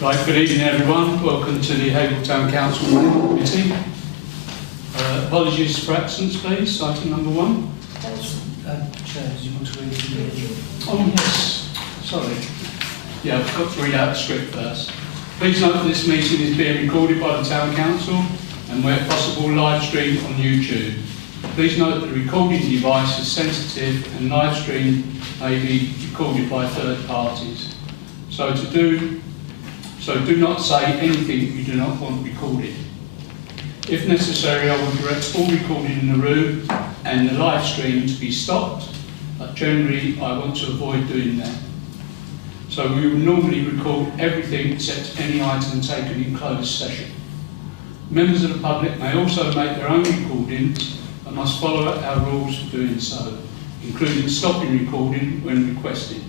Right, good evening everyone. Welcome to the Haverhill Town Council meeting. Apologies for absence, please. Item number 1. Chair, do you want to read the Oh yes, sorry. Yeah, I've got to read out the script first. Please note that this meeting is being recorded by the Town Council and where possible live streamed on YouTube. Please note that the recording device is sensitive and live stream may be recorded by third parties. So do not say anything you do not want recorded. If necessary, I will direct all recording in the room and the live stream to be stopped, but generally I want to avoid doing that. So we will normally record everything except any item taken in closed session. Members of the public may also make their own recordings and must follow our rules for doing so, including stopping recording when requested.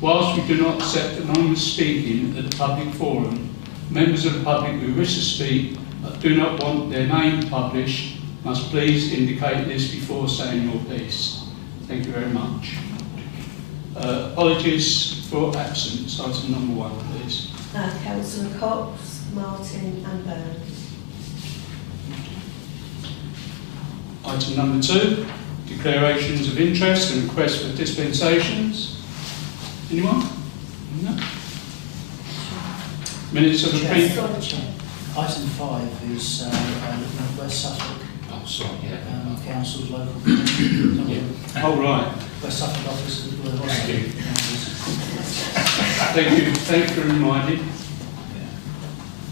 Whilst we do not accept anonymous speaking at the public forum, members of the public who wish to speak but do not want their name published must please indicate this before saying your piece. Thank you very much. Apologies for absence. Item number 1, please. Councillor Cox, Martin and Byrne. Item number 2, declarations of interest and requests for dispensations. Anyone? No? Minutes of the Item 5 is looking at West Suffolk. Oh, sorry, yeah. Council's local. Oh, right. West Suffolk office. Thank you. Thank you for reminding.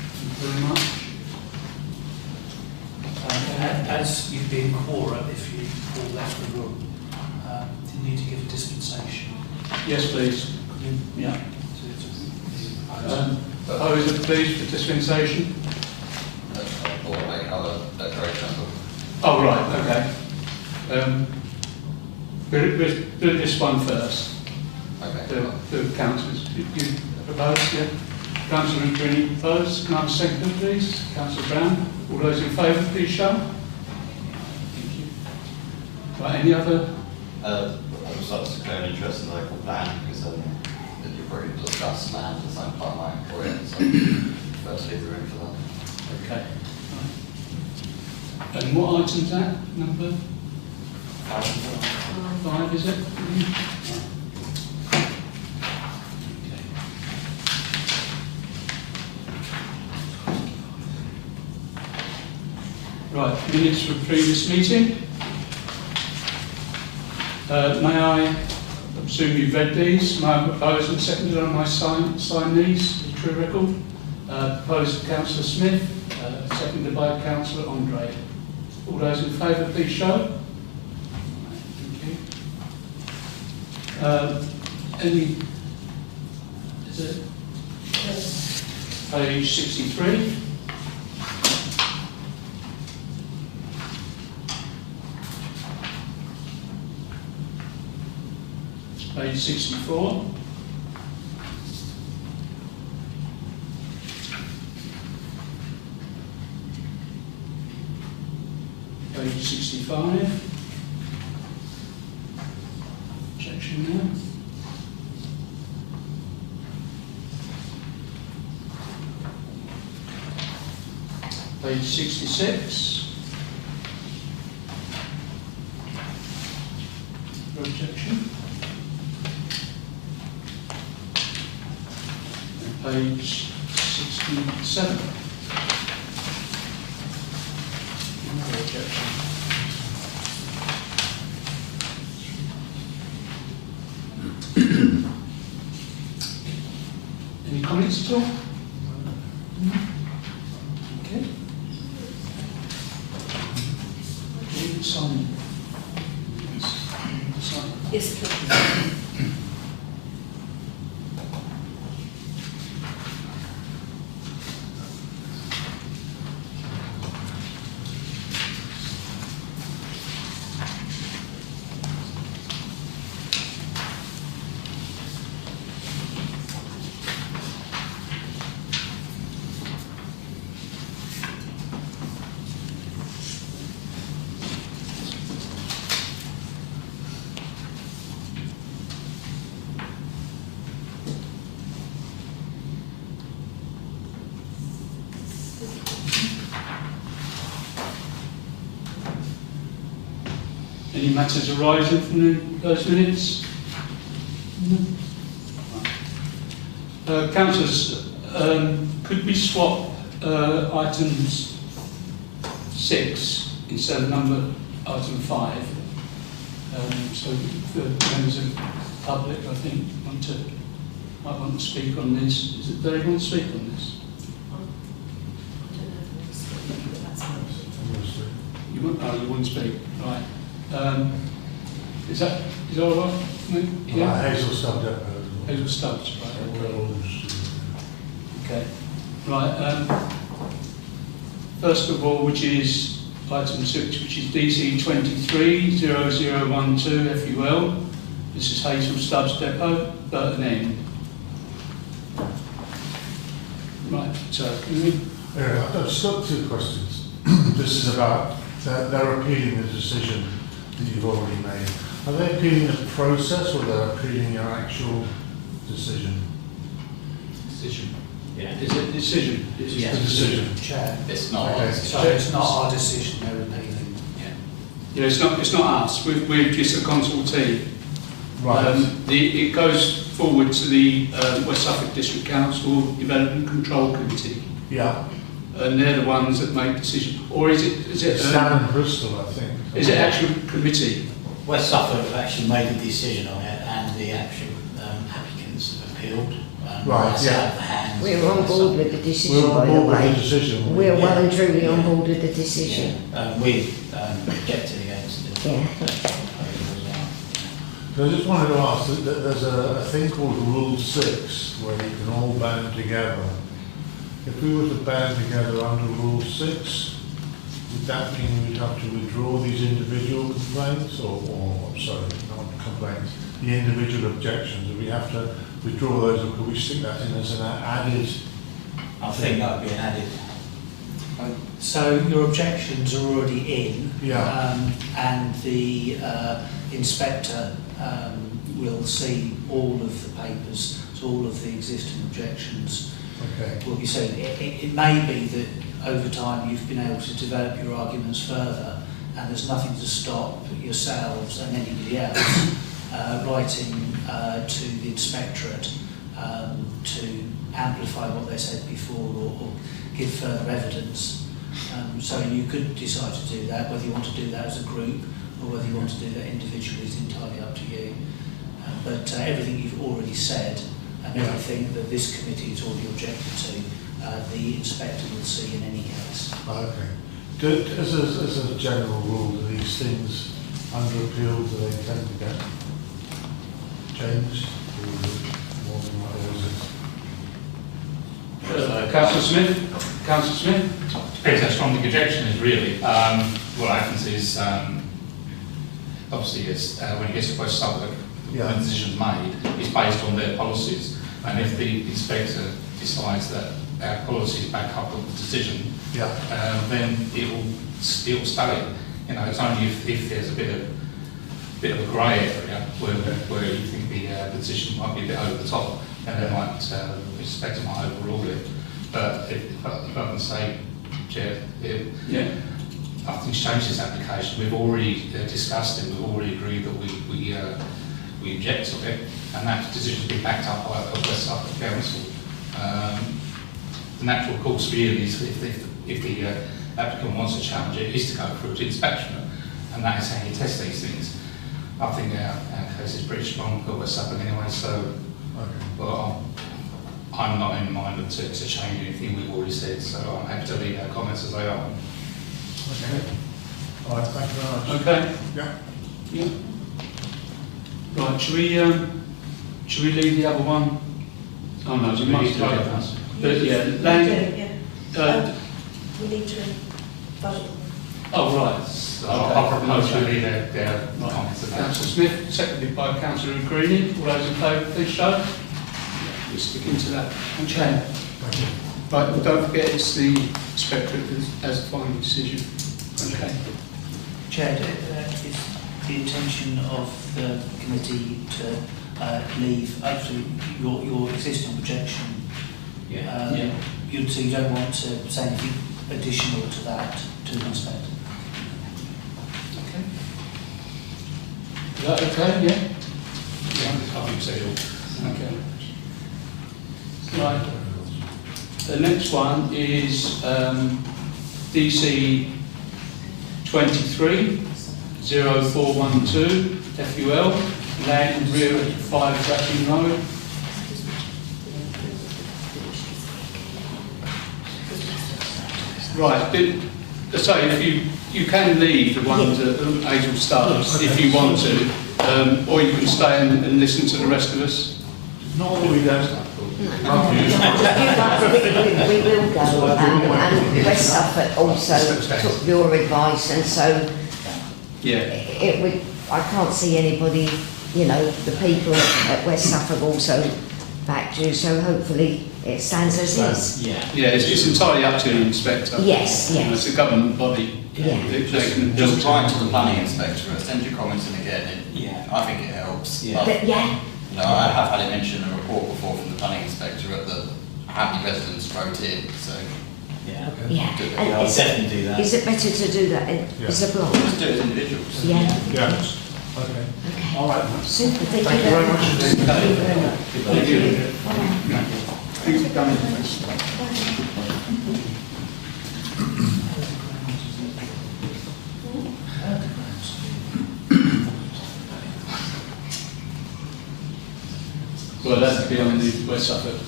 Thank you very much. As you've been quorum, if you all left the room, you need to give a dispensation. Yes, please. Yeah. Is it please for dispensation? Or make other declaration. Oh, right, okay. We'll do this one first. Okay. The councillors. You propose, yeah? Councillor Green propose. Can I have a second, please? Councillor Brown. All those in favour, please show. Thank you. Right, any other? I would like to declare an interest in the local plan because you've already discussed land as I'm part of my employer, so first leave the room for that. Okay. Right. And what item's that? Number 5, is it? Right, minutes for the previous meeting. May I assume you've read these? May I propose and seconded on my sign these, the true record? Proposed by Councillor Smith, seconded by Councillor Andre. All those in favour, please show. Thank you. Is it? Page 63. Page 64. Page 65. Objection there. Page 66. Objection. Page 67. Another objection. Any comments at all? No? Okay. Sign. Yes, please. matters arising from those minutes? No. Councillors, could we swap items 6 instead of item 5? So the members of the public, I think, might want to speak on this. Does anyone want to speak on this? You want to speak, right? Is that all right? Yeah. Hazel Stub Depot. Hazel Stubbs, right? We're all interested. Okay. Right. First of all, which is item 6, which is DC 230012 FUL. This is Hazel Stubbs Depot, Burton End. Right. So, Yeah, I've just got 2 questions. This is about they're appealing the decision that you've already made. Are they appealing the process or they're appealing your actual decision? Decision. Yeah. is it decision? It's the decision. Chair. It's not. Okay. So it's not our decision, they're appealing. Yeah, it's not us. We're just a consultee. Right. It goes forward to the West Suffolk District Council Development Control Committee, Yeah. and they're the ones that make decisions. Or is it? It's down in Bristol, I think. Is it actual committee? West Suffolk have actually made a decision on it, and the actual applicants have appealed. Right, That's yeah. out of the hands. We're on board with the decision, We're by on the board with way. the decision. We're Yeah. well and truly on Yeah. board with the decision. We objected against it. Yeah. I just wanted to ask that there's a thing called Rule 6 where you can all band together. If we were to band together under Rule 6, would that mean we'd have to withdraw these individual complaints or I'm sorry, not complaints, the individual objections? Do we have to withdraw those or could we stick that in as an added? I think that would be an added. So your objections are already in, Yeah. and the inspector will see all of the papers, so all of the existing objections Okay. will be seen. It may be that over time you've been able to develop your arguments further, and there's nothing to stop yourselves and anybody else writing to the inspectorate to amplify what they said before or give further evidence. So you could decide to do that, whether you want to do that as a group or whether you want to do that individually is entirely up to you. But everything you've already said and Yeah. everything that this committee has already objected to, the inspector will see in any case. Okay. As a general rule, do these things under appeal, do they tend to get changed? Or is it more than what it is? Councillor Smith? Councillor Smith? Depends how strong the objection is, really. What happens is, obviously, when it gets to West Suffolk, Yeah. when the decision's made, it's based on their policies. And if the inspector decides that our policies back up on the decision, Yeah. then it will stay. You know, it's only if there's a bit of a grey area where you think the decision might be a bit over the top, and they might, the inspector might overrule it. But if I can say, Chair, Yeah. nothing's changed this application. We've already discussed it. We've already agreed that we object to it, and that decision's been backed up by West Suffolk Council. The natural course really is if the applicant wants to challenge it, is to go through to inspection, and that is how you test these things. I think our case is pretty strong for West Suffolk anyway, so Okay. well, I'm not in mind to change anything we've already said, so I'm happy to leave our comments as they are. Okay. All right, thank you very much. Okay. Yeah. Yeah. Right, should we leave the other one? Oh no, we must vote. But yeah, land. Yeah. We need to vote. Oh right. So I'll propose to leave their Right. comments as Councillor Smith, seconded by Councillor Greeny. All those in favour, please show. We're sticking to that. Okay. Thank you. Right, well, don't forget it's the inspector as the final decision. Okay. Chair, is the intention of the committee to leave actually your existing objection? Yeah. So you don't want to say anything additional to that to the inspector? Okay. that okay, yeah? Yeah, I think so. Okay. Right. The next one is DC 23 0412 FUL, land rear at 5 Grafton Road. Right, so if you can leave the ones at Angel Stars if you want to, or you can stay and listen to the rest of us. Not all we don't. we will go, and West Suffolk also took your advice, and so Yeah. it would, I can't see anybody, you know, the people at West Suffolk also backed you, so hopefully it stands as is. Yeah. Yeah, it's entirely up to the inspector. Yes, You know, yes. it's a government body. Yeah. They can Just write to the planning inspector, send your comments in again, Yeah. I think it helps. Yeah. But yeah, You know, I have had it mentioned in a report before from the planning inspector that how many residents wrote in, so Yeah. yeah. Yeah, And I'll definitely do that. is it better to do that as a block? just do it as individuals. Yeah. Yeah. Okay. Okay. All right. Super, thank Thank you you very very much. much indeed. Thank you very much. Thank you. Bye. Thanks for coming. Well, that'd be on the West Suffolk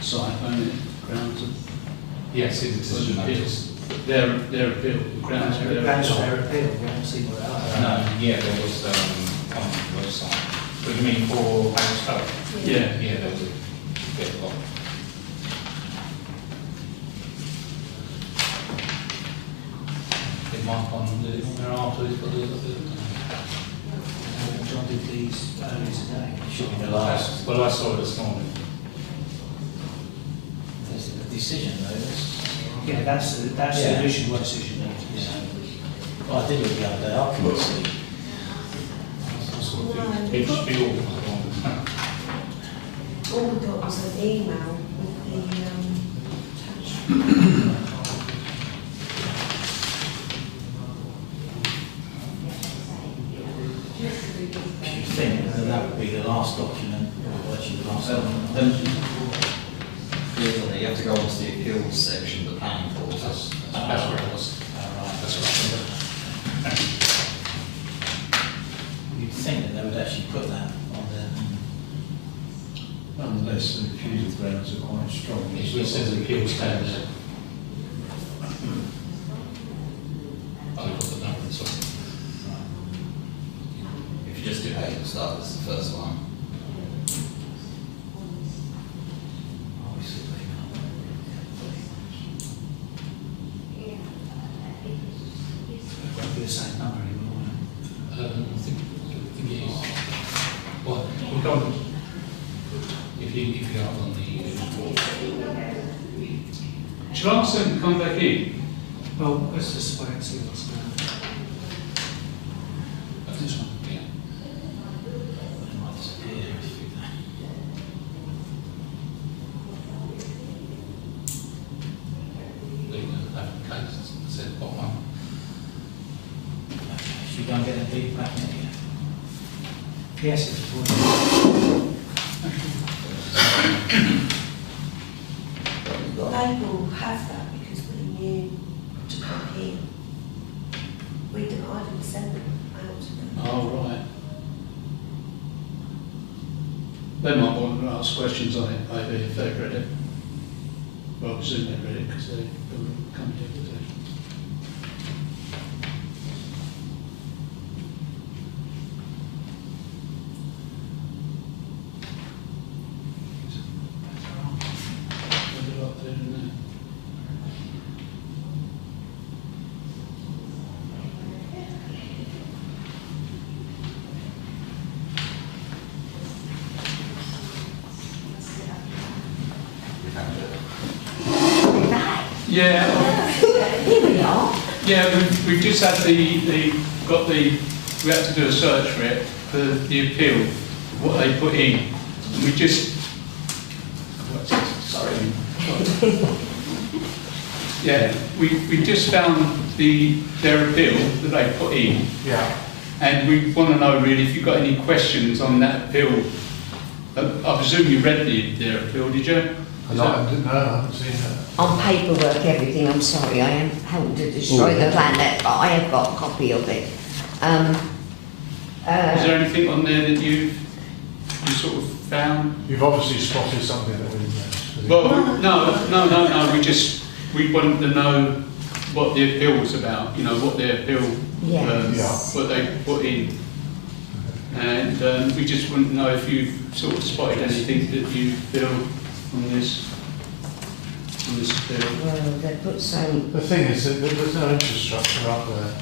site, won't it? Grounds of, Yes, it's a decision. their appeal, the grounds of their That's appeal. their appeal, we haven't seen what it is. No, yeah, there was, on the website. But you mean for Haverhill? Yeah. Yeah, there was a bit of. It might on there after it's got a little bit. John did these earlier today. Should be the last. Well, I saw it this morning. There's a decision though. Yeah, that's the Yeah. original decision. Yeah. Well, I did it the other day, I couldn't see. It's still. All we got was an email with the attachment. Do you think that that would be the last document, or actually the last document? You have to go on to the appeals section of the planning board. That's where it was. Right. That's right. You'd think that they would actually put that on there. Unless the accused grounds are quite strong. It says appeal standard. I look at the number, so. If you just do Haverhill Start, that's the first one. Obviously, they can't. It won't be the same number anymore. I think it is. Well, we've gone, if you go up on the report. Shall I ask them to come back in? Well, let's just wait and see what's going on. This one, yeah. It might disappear if you The application said bottom one. should we go and get the deed back in here? Yes, it's important. They will have that because we knew to come here. I didn't send them out to them. Oh, right. They might want to ask questions on it, maybe, if they've read it. Well, I presume they've read it because they come here today. What did I do in there? You found it. We're back. Yeah, Here we are. yeah, we've just had we had to do a search for it, for the appeal, what they put in. And we just, sorry. Yeah, we just found their appeal that they put in. Yeah. And we want to know really if you've got any questions on that appeal. I presume you read their appeal, did you? No, I haven't seen that. On paperwork, everything, I'm sorry, I am helping to destroy the planet, but I have got a copy of it. Is there anything on there that you sort of found? You've obviously spotted something that we missed. Well, no, we wanted to know what the appeal was about, you know, what their appeal, Yes. what they put in. And we just want to know if you've sort of spotted anything that you feel on this appeal. Well, they put some... The thing is that there's no infrastructure up there.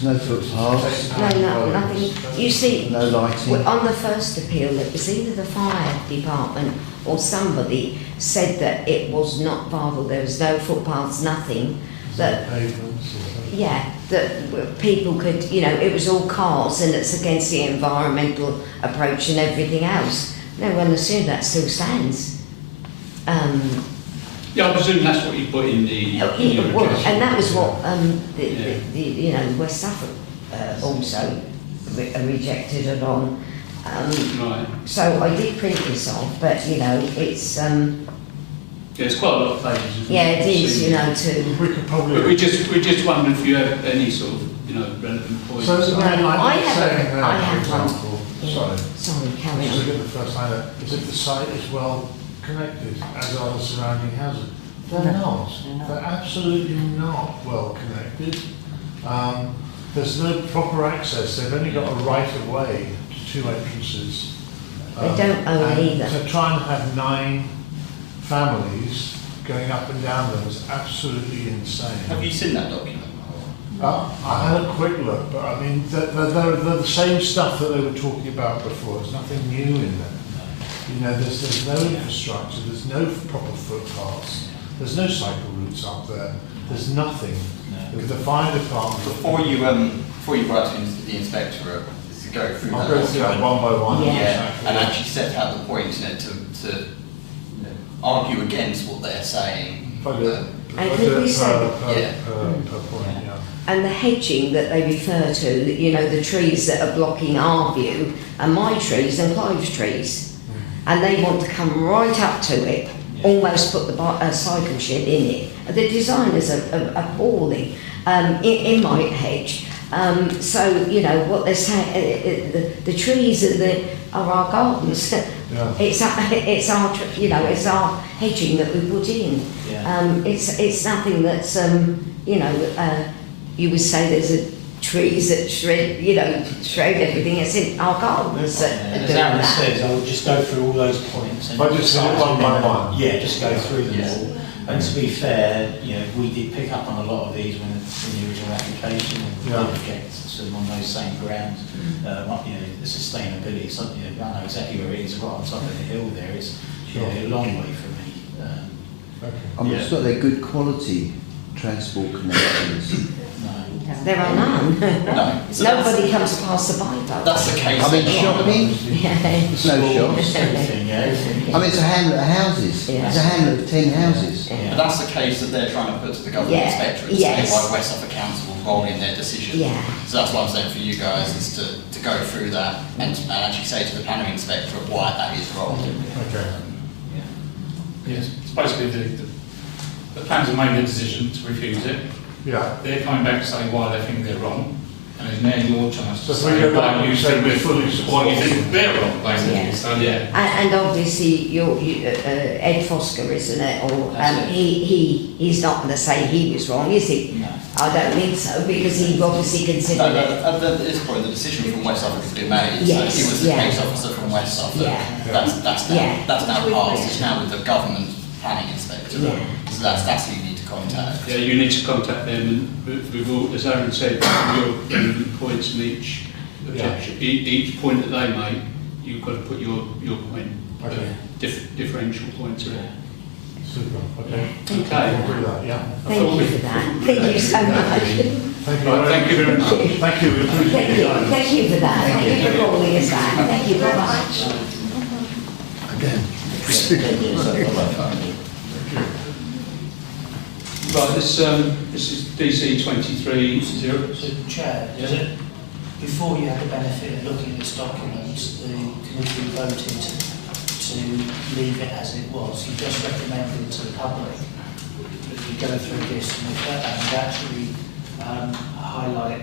There's no footpaths, No, nothing. You see, no lighting. on the first appeal, it was either the fire department or somebody said that it was not viable, there was no footpaths, nothing. That, Pavements or yeah, that people could, you know, it was all cars and it's against the environmental approach and everything else. No one assumed that still stands. Yeah, I presume that's what you put in the... Oh, in your yeah, well, objection. and that was what Yeah. the you know, West Suffolk also rejected it on. Right. So I did print this off, but you know, it's Yeah, it's quite a lot of pages. Isn't yeah, it is, you know, to. We could probably... But we just wondered if you had any sort of, you know, relevant points. So, No, I'm I have saying a- there, I for have one. example, sorry, Sorry, carry just on. look at the first line there, is if the site is well connected, as are the surrounding houses. They're not. They're absolutely not well connected. There's no proper access. They've only got a right of way to 2 entrances. They don't own and either. To try and have 9 families going up and down them is absolutely insane. Have you seen that document? I had a quick look, but I mean, they're the same stuff that they were talking about before. There's nothing new in them. You know, there's no infrastructure, there's no proper footpaths, there's no cycle routes up there, there's nothing. With the fire department... Before you write to the inspectorate, is to go through I'll that go through that document. one by one. Yeah. Yeah, and actually set out the point in it to argue against what they're saying. If I do it- And if I could do we it say- per point, yeah. And the hedging that they refer to, you know, the trees that are blocking our view are my trees and Clive's trees. And they want to come right up to it, almost put the cycle shed in it. The designers are appalling in my hedge. So, you know, what they're saying, the trees are our gardens. Yeah. It's our, you know, it's our hedging that we put in. Yeah. It's nothing that's, you know, you would say there's trees that shred everything. It's in our gardens that are As doing Aaron that. says, I will just go through all those points. And If I just hit it one by one. Yeah, just go through them Yes. all. And to be fair, you know, we did pick up on a lot of these in the original application and Yeah. did object to them on those same grounds. You know, the sustainability, so, you know, I know exactly where it is, right on top of the hill there. It's you know, a long way from me. Okay. I mean, it's not their good quality transport connections. No. There are none. No. So Nobody comes past the bypass. That's the case. I mean, shopping, Yeah. there's no shops. Everything, yeah, everything. I mean, it's a hamlet of houses. Yeah. It's a hamlet of 10 houses. Yeah. But that's the case that they're trying to put to the government Yeah, inspectorate, yes. why West Suffolk Council will roll in their decision. Yeah. So that's what I'm saying for you guys, is to go through that and actually say to the planning inspectorate why that is wrong. Okay. Yes, it's basically the plans have made the decision to refuse it. Yeah. They're coming back to say why they think they're wrong, and it's now your chance So to if we say go back why and you say think we're we're fully why you supportive. think they're wrong, basically. Yeah. So yeah. And obviously, Ed Foster, isn't it? Or That's it. he's not going to say he was wrong, is he? No. I don't think so, because he obviously No, considered it. at this point, the decision from West Suffolk has been made, Yes, so he was the yeah. case officer from West Suffolk. Yeah. That's Yeah. now passed, it's now with the government planning inspector. Yeah. So that's who you need to contact. Yeah, you need to contact them, and we've all, as Aaron said, your points in each objection, each point that they make, you've got to put your point, Okay. differential point to it. Super. Okay. Okay. We'll do that, yeah. Thank you for that. Thank you so much. Thank you. Right, thank you very much. Thank you. We appreciate Thank your you. time. Thank you for that. Thank you for calling us back. Thank you very much. Right, this is DC 23. Chair, is it? before you had the benefit of looking at this document, the committee voted to leave it as it was. You just recommended to the public that you go through this and actually highlight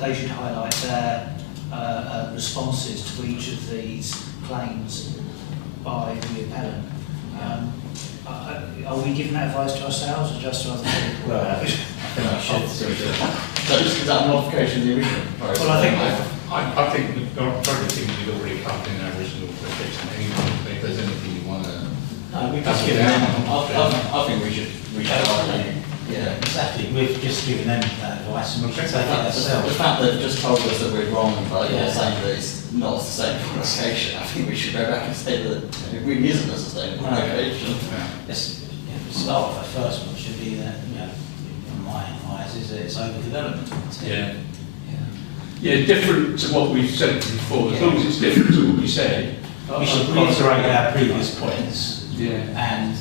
they should highlight their responses to each of these claims by the appellant. Are we giving that advice to ourselves or just to other people? Well, I think I should. So just is that a modification of the original proposal? Well, I think I think the project thing we'd already covered in our original projection anyway. If there's anything you want to, No, we that's just it given them. I think we should yeah. Exactly, we've just given them that advice and we should take it The ourselves. fact that they've just told us that we're wrong by saying that it's not a sustainable location, I think we should go back and say that it really isn't a sustainable location. Let's start with the first one should be that, in my eyes, is that it's overdevelopment. Yeah. Yeah, different to what we've said before. As long as it's different to what we said. We should reiterate our previous points Yeah. and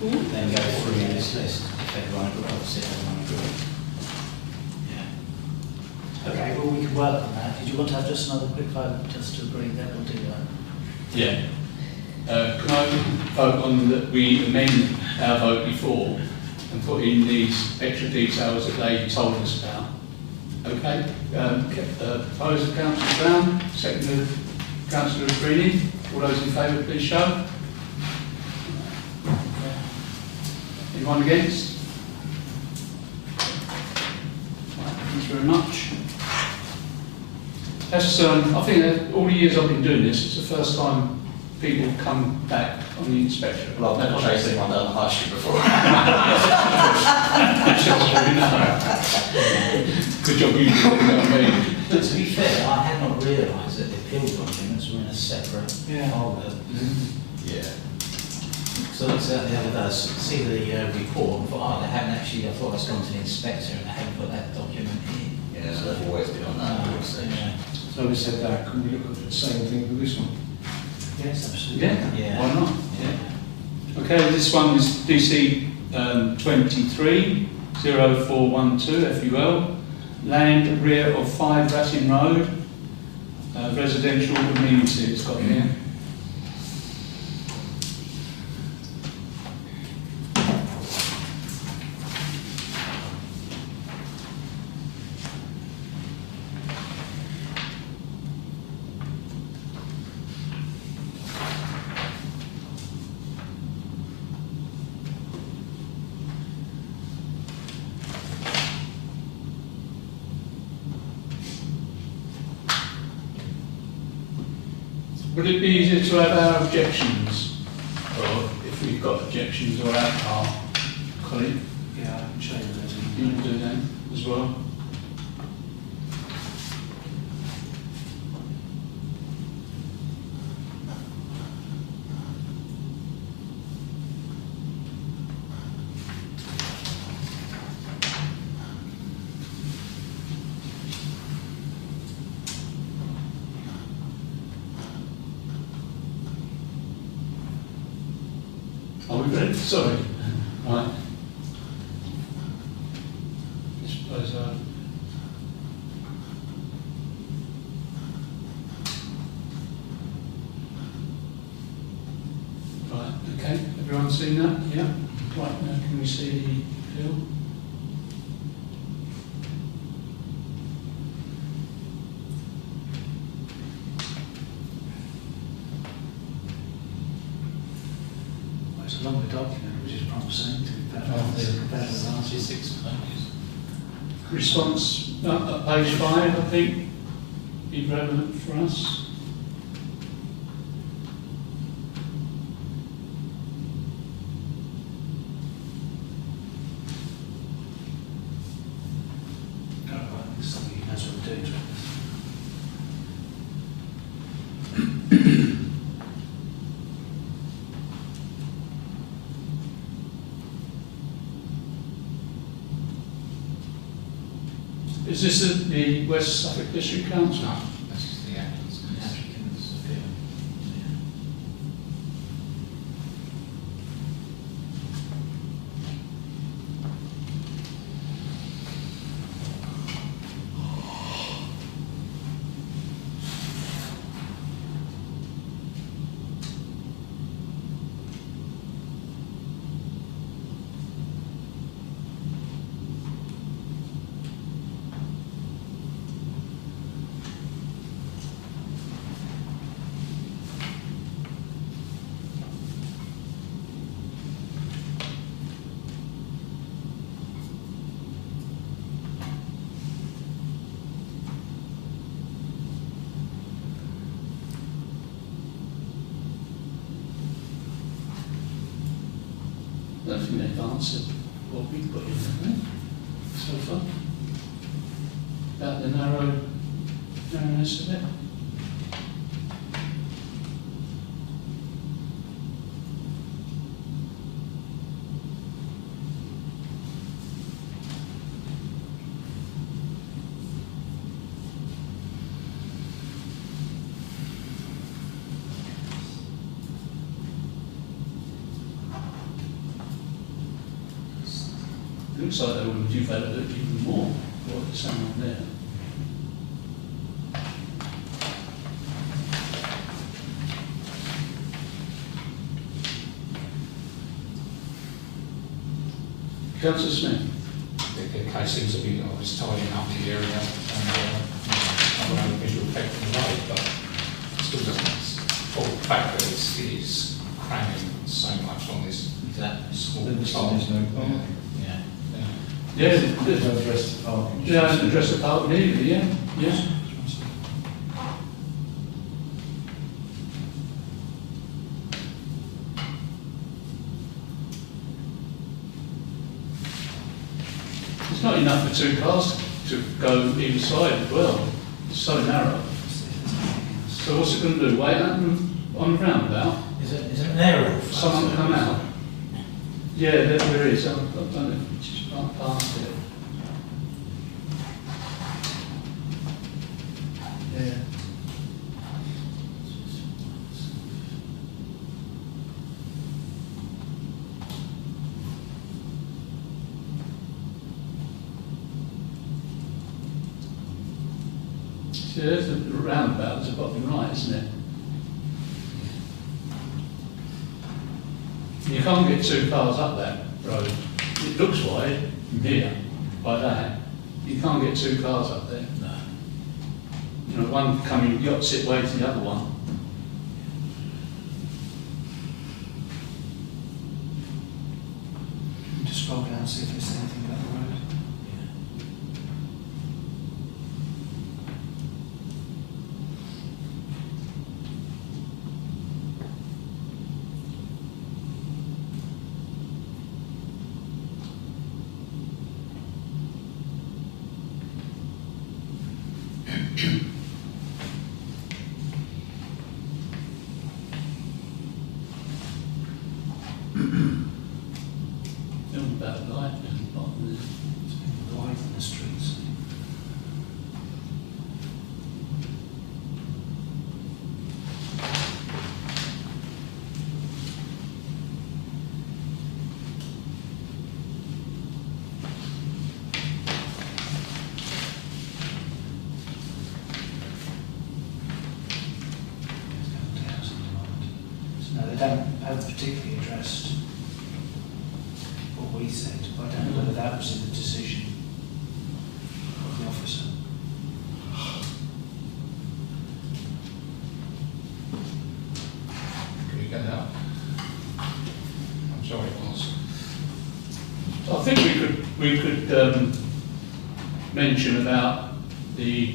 then go through this list. If everyone agrees, everyone agrees. Yeah. Okay, well, we can work on that. Did you want to have just another quick vote just to agree that we'll do that? Yeah. Can I vote on that we amend our vote before and put in these extra details that they told us about? Okay. Proposed Councillor Brown, seconded Councillor Greeny. All those in favour, please show. Anyone against? Right, thanks very much. That's, I think that all the years I've been doing this, it's the first time people come back on the inspection. Well, I've never chased anyone down the high street before. Good job you did it. But to be fair, I had not realised that the appeal documents were in a separate folder. Yeah. So I looked at it the other day, I see the report, and thought, they haven't actually, I thought it's gone to the inspector and they haven't put that document in. Yeah, so they've always been on that section. Yeah. So we said that, can we look at the same thing with this one? Yes, absolutely. Yeah, why not? Yeah. Okay, this one is DC 23 0412 FUL, land rear of 5 Ratting Road, residential amenity it's got here. Would it be easier to have our objections, or if we've got objections, or our colleague? Yeah, I can show you those. You can do that as well. Are we ready? Sorry. Right. I suppose right, okay. Everyone seen that? Yeah. Right, now can we see the bill? It's a longer document, which is promising to be better compared to the last year. 6 pages. Response at page 5, I think, be relevant for us. Oh, right, it's something he knows what to do. Is this the West Suffolk District Council? No, this is the applicant's. Applicant's appeal. I don't think they've answered what we put in, have they, so far? About the narrowness of it. It looks like they would have developed it even more, what they're saying on there. Councillor Smith? The case seems to be, I was tidying up the area and not around the visual effect of the road, but it still doesn't, for the fact that it's cramming so much on this small There's part. no parking. Yeah. Yeah, There's no address to parking. yeah, and address the park neatly, yeah, yeah. It's not enough for two cars to go either side as well. It's so narrow. So what's it going to do? Wait on the roundabout? Is it an aerial? Someone come out? Yeah, there is. I don't know if we just can't pass it. Yeah. See, there's a roundabout at the bottom right, isn't it? You can't get two cars up that road. It looks wide from here, by that. You can't get two cars up there. No. You know, one coming the opposite way to the other one. Just scroll down and see if there's anything about the road. Film about light at the bottom there. It's been wide in the streets. No, they haven't particularly addressed what we said. I don't know whether that was in the decision of the officer. Can we get that? I'm sure it was. I think we could mention about the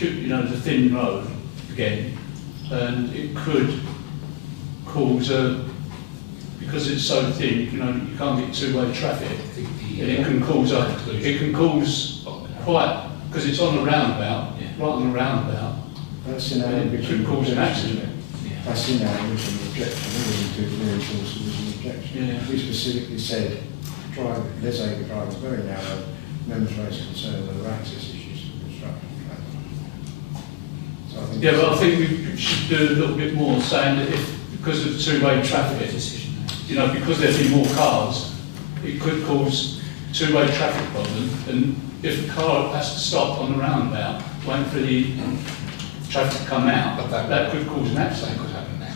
the thin road again, and it could cause because it's so thin, you can't get two-way traffic. And it can cause quite, because it's on the roundabout, right on the roundabout. That's in our It original could cause an objection. accident. That's in our original objection. We didn't do the reinforced original objection. Yeah. We specifically said, Les Acre Drive is very narrow, members raised concern that there are access issues for construction traffic. So I think Yeah, but I think we should do a little bit more, saying that if, because of two-way traffic, Decision. because there'd be more cars, it could cause two-way traffic problem, and if a car has to stop on the roundabout, waiting for the traffic to come out, But that could cause an Same accident. could happen now.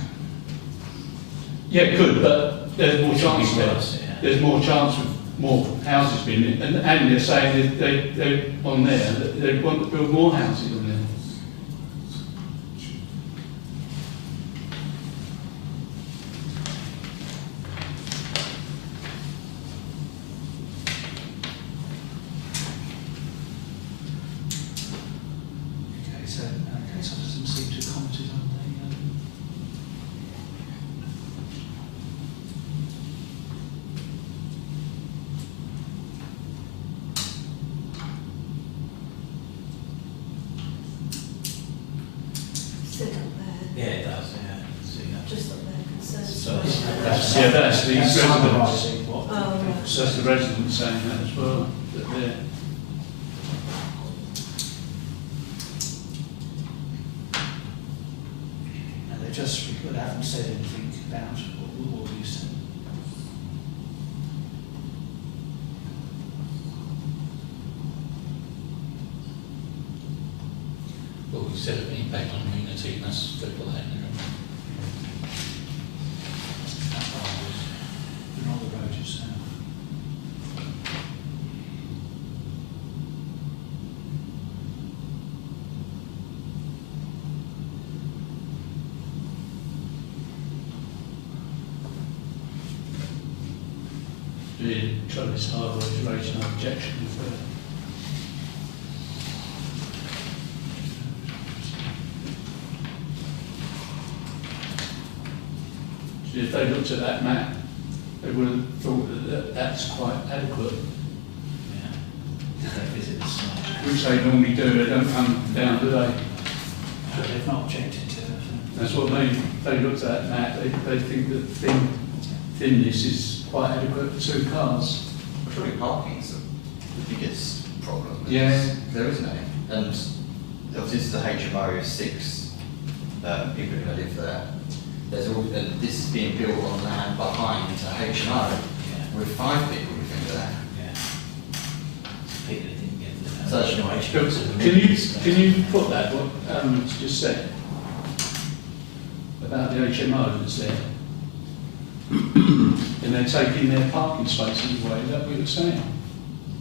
Yeah, it could, but there's more chance Be there. worse, yeah. There's more chance of more houses being in, and they're saying they're on there, that they want to build more houses on there. Okay, so case officers seem to have commented on the. So Yeah, that's the residents. summarising what Oh, people right. So that's the residents saying that as well, that they're... And they haven't said anything about what you said. Well, we said an impact on immunity, and that's good for that. You're on the road yourself. The Travis Harbour is raising an objection for so if they looked at that map, they would have thought that that's quite adequate, yeah. Did they visit the site? which they normally do. They don't come down, do they? They've not objected to it. That's what I mean. If they looked at that map, they think that thinness is quite adequate for 2 cars. Surely parking's the biggest problem. Yeah. There isn't any. And obviously this is a HMO, 6 people are going to live there. There's all, and this is being built on land behind a HMO Yeah. with 5 people living there. Yeah. People that didn't get the So- HMO. Can you put that, what you just said, about the HMO that's there? And they're taking their parking spaces away, is that what you're saying?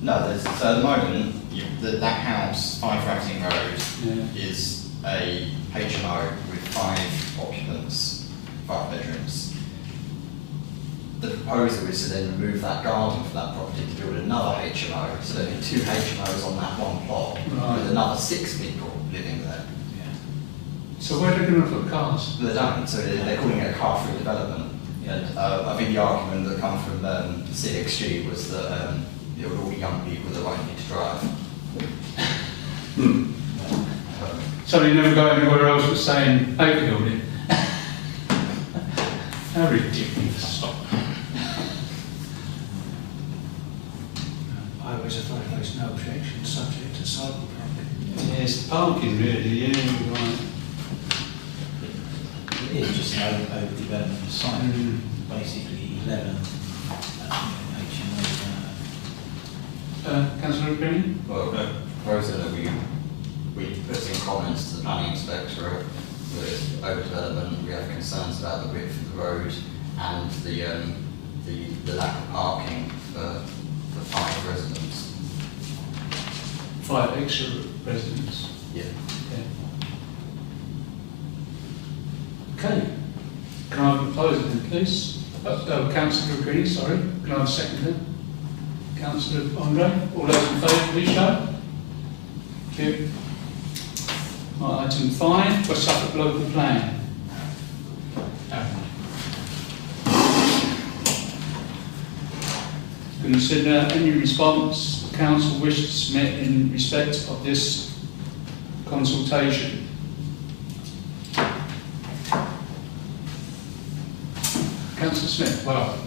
No, there's, so at the moment, that house, 5 Racing Road, Yeah. is a HMO with 5 occupants, 5 bedrooms. The proposal is to then remove that garden from that property to build another HMO, so there'll be 2 HMOs on that one plot, Right. with another 6 people living there. So where are they going to put cars? But they don't, so they're calling it a car-free development. And I think the argument that come from CXG was that it would all be young people that won't need to drive. So they never go anywhere else but saying Haverhill then? How ridiculous. Stop. I always advise there's no objection subject to cycle parking. Yeah, it's parking really, yeah, you're right. It is just an overdevelopment site, basically 11 HMOs. Councillor Green? Well, the proposal that we put some comments to the planning inspector with overdevelopment, we have concerns about the width of the road and the lack of parking for 5 residents. 5 extra residents. Yeah. Okay. Can I have a proposer then, please? Councillor Green, sorry. Can I have a second then? Councillor Andre, all those in favour, please show. Thank you. Right, item 5, West Suffolk Local Plan. Consider any response the council wishes to submit in respect of this consultation. Councillor Smith. Well,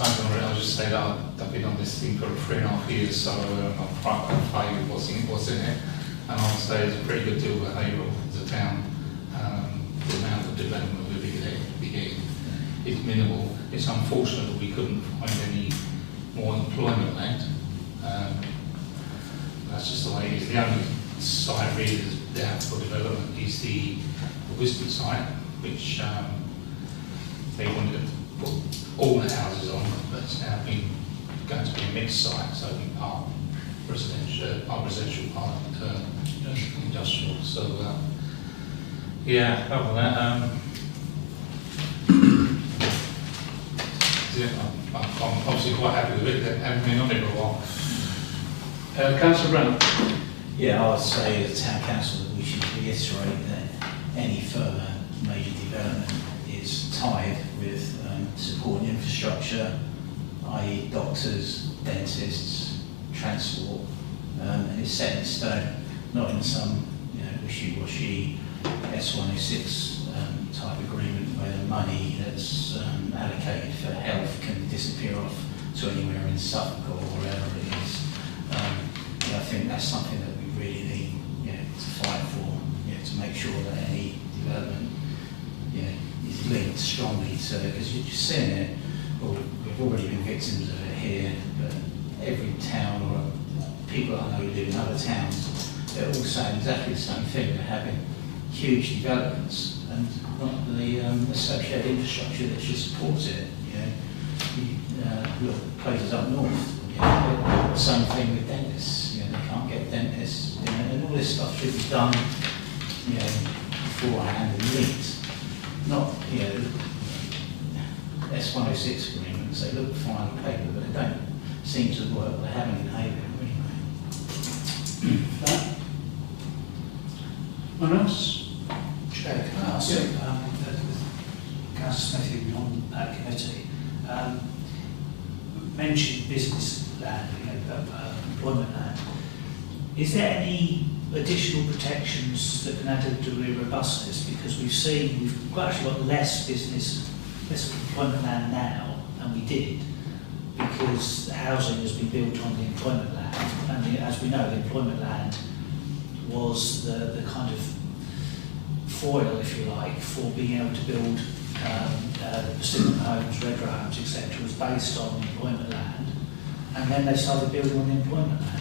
I'll just say that I've been on this thing for 3.5 years, so I'm quite familiar with what's in it. And I would say it's a pretty good deal with Haverhill as a town. The amount of development we're getting is minimal. It's unfortunate that we couldn't find any more employment land. That's just the way it is. The only site really that's out for development is the Wisdom site, which they wanted to put all the houses on, but it's now going to be a mixed site, so we part residential, part industrial. So yeah, other than that, yeah, I'm obviously quite happy with it. They haven't been on it for a while. Councillor Brown. Yeah, I would say as a town council that we should reiterate that any further major development is tied with supporting infrastructure, i.e. doctors, dentists, transport, and it's set in stone, not in some wishy-washy S106 type agreement where the money that that's allocated for health can disappear off to anywhere in Suffolk or wherever it is. I think that's something that we really need, to fight for, to make sure that any development, is linked strongly to, because you're just seeing it, well, we've already been victims of it here, but every town or people I know who live in other towns, they're all saying exactly the same thing. They're having huge developments and not the associated infrastructure that should support it. Look, places up north, same thing with dentists. They can't get dentists, and all this stuff should be done, beforehand and linked. Not, S106 agreements. They look fine on paper, but they don't seem to work. They haven't in Haverhill anyway. Anyone else? Chair, can I ask Councillor Smith, who was on that committee, mentioned business land, employment land. Is there any additional protections that can add a degree of robustness? Because we've got actually got less employment land now than we did, because housing has been built on the employment land, and as we know, the employment land was the kind of foil, if you like, for being able to build the Persimmon homes, Redrow homes, etc., was based on employment land, and then they started building on the employment land.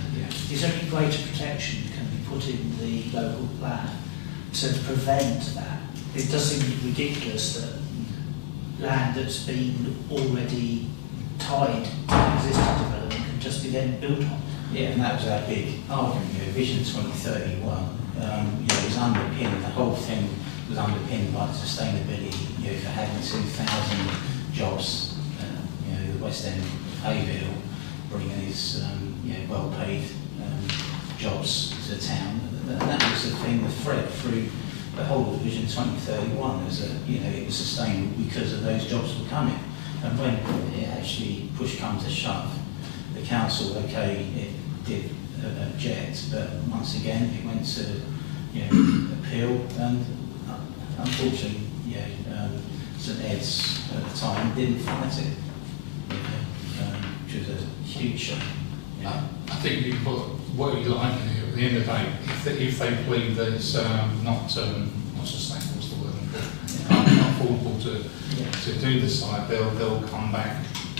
Is there any greater protection that can be put in the local plan to prevent that? It does seem ridiculous that land that's been already tied to existing development can just be then built on. Yeah, and that was our big argument. Vision 2031, it was underpinned, the whole thing was underpinned by the sustainability, for having 2,000 jobs, the West End of Haverhill, bringing these, well-paid jobs to the town. And that was the thing, the thread through the whole of Vision 2031, was that, it was sustainable because of those jobs were coming. And when it actually push comes to shove, the council, it did object, but once again it went to appeal, and unfortunately, St Ed's at the time didn't fight it, which was a huge shame. I think you put what you like in here. At the end of the day, if they believe that it's not sustainable, what's the word, not affordable to do the site, they'll come back.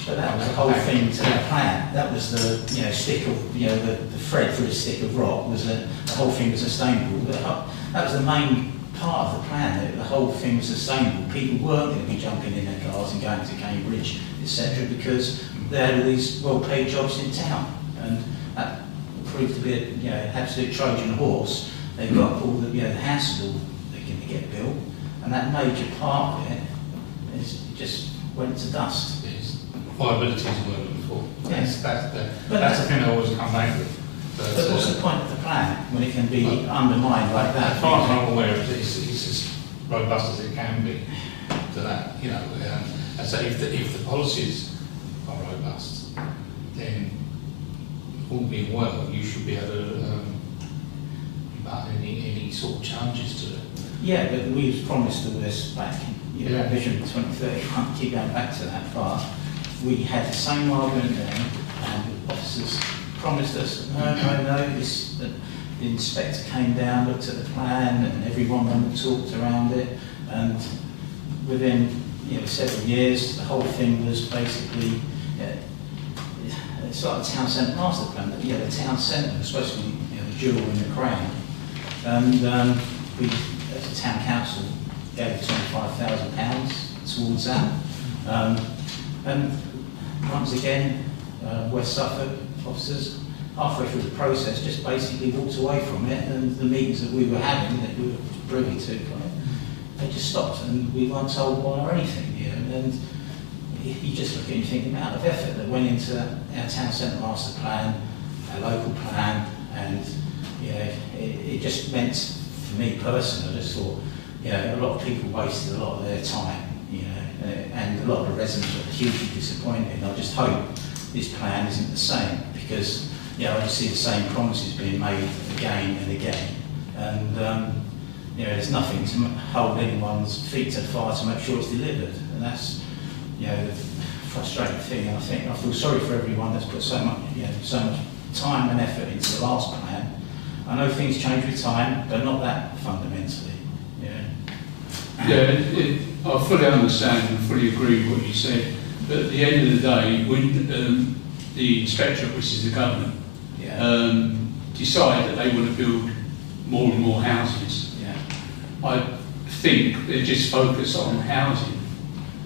But that was the whole thing to the plan. That was the stick of the thread through the stick of rock was that the whole thing was sustainable. That was the main part of the plan. That the whole thing was sustainable. People weren't going to be jumping in their cars and going to Cambridge, etc., because they had all these well-paid jobs in town, and that proved to be an absolute Trojan horse. They've got all the houses all they're going to get built, and that major part of it just went to dust. Viability is a word before. Yes. That's the thing I always come back with. But what's the point of the plan when it can be undermined like that? As far as I'm aware, it's as robust as it can be to that. And so if the policies are robust, then all being well, you should be able to about any sort of challenges to it. Yeah, but we was promised all this back in Vision 2030. Can't keep going back to that far. We had the same argument then, and the officers promised us, no, the inspector came down, looked at the plan, and everyone went and talked around it, and within several years, the whole thing was basically, it's like the town centre master plan, the town centre was supposed to be the jewel in the crown, and we, as a town council, gave £25,000 towards that. And once again, West Suffolk officers, halfway through the process, just basically walked away from it, and the meetings that we were having, that we were privy to, they just stopped, and we weren't told why or anything. And you just look at it and you think the amount of effort that went into our town centre master plan, our local plan, and it just meant, for me personally, I just thought, a lot of people wasted a lot of their time. And a lot of the residents were hugely disappointed. I just hope this plan isn't the same, because I just see the same promises being made again and again. And you know, there's nothing to hold anyone's feet to the fire to make sure it's delivered, and that's, you know, the frustrating thing. And I feel sorry for everyone that's put so much, you know, so much time and effort into the last plan. I know things change with time, but not that fundamentally. You know. Yeah, I fully understand and fully agree with what you said. But at the end of the day, when the inspectorate, which is the government, decide that they want to build more and more houses, I think they're just focused on housing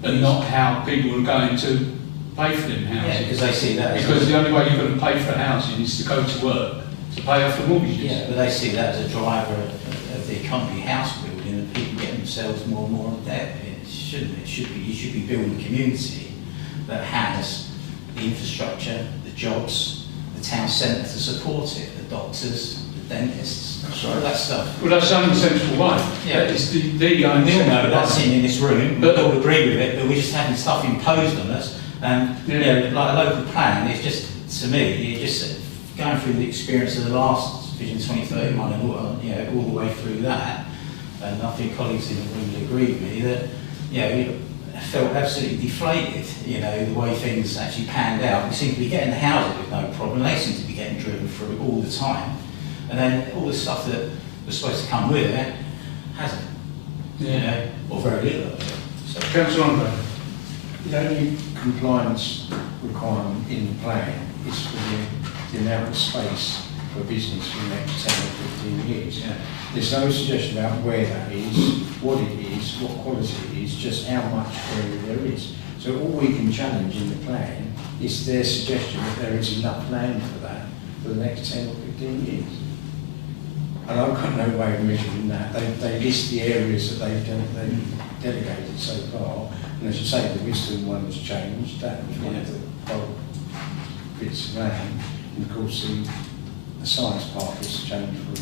and not how people are going to pay for them houses. Yeah, because they see that. Because the only way you're going to pay for housing is to go to work, to pay off the mortgages. Yeah, but they see that as a driver of the economy, house building, and people getting themselves more and more in debt. It shouldn't. It should be. You should be building a community that has the infrastructure, the jobs, the town centre to support it, the doctors, the dentists, all that stuff. Well, that's the only sensible way. Yeah, it's the only we all know sensible that's way. in this room. We all agree with it, but we're just having stuff imposed on us. And you know, like a local plan, it's just, to me, you're just going through the experience of the last Vision 2031 and all, you know, all the way through that. And I think colleagues in the room will agree with me that, you know, we felt absolutely deflated, you know, the way things actually panned out. We seem to be getting the houses with no problem. They seem to be getting driven through all the time. And then all the stuff that was supposed to come with it hasn't, you know, or very little of it. So, Councillor Andre. The only compliance requirement in the plan is for the amount of space for business for the next 10 or 15 years. Yeah. There's no suggestion about where that is, what it is, what quality it is, just how much area there is. So all we can challenge in the plan is their suggestion that there is enough land for that for the next 10 or 15 years. And I've got no way of measuring that. They list the areas that they've delegated so far. And as you say, the Wisdom one has changed. That was one of the bulk bits of land. And of course, the science park has changed from